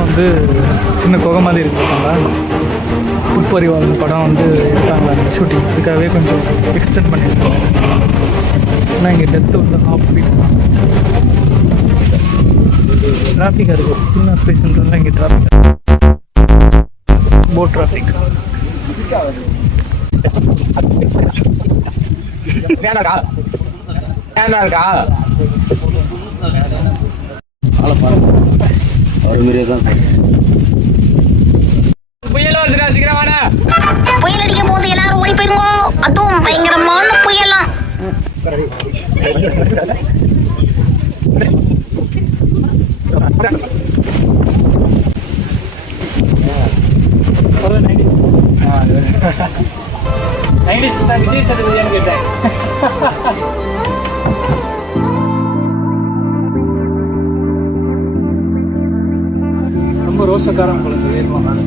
வந்து சின்ன குகை மாதிரி இருக்காங்களா, துப்பறிவாளன் படம் வந்து எடுத்தாங்களா அந்த ஷூட்டிங், இதுக்காகவே கொஞ்சம் எக்ஸ்டெண்ட் பண்ணியிருக்காங்க. ஆனால் இங்கே டெத்து வந்து ஹாஃப் பீட் தான். டிராஃபிக்காக இருக்கும், சின்ன ஸ்பேஸ்ன்றதுலாம் இங்கே டிராஃபிக், போட் டிராஃபிக். புயல் வருதுடா, சீக்கிரம் வாடா. புயல் அடிக்கும் போது எல்லாரும் ஓடி போயிருங்க. அதுவும் பயங்கரமான புயலாம். விஜய் சேதுபதியான்னு கேட்டேன். ரொம்ப ரோசக்காரன் குழந்தை.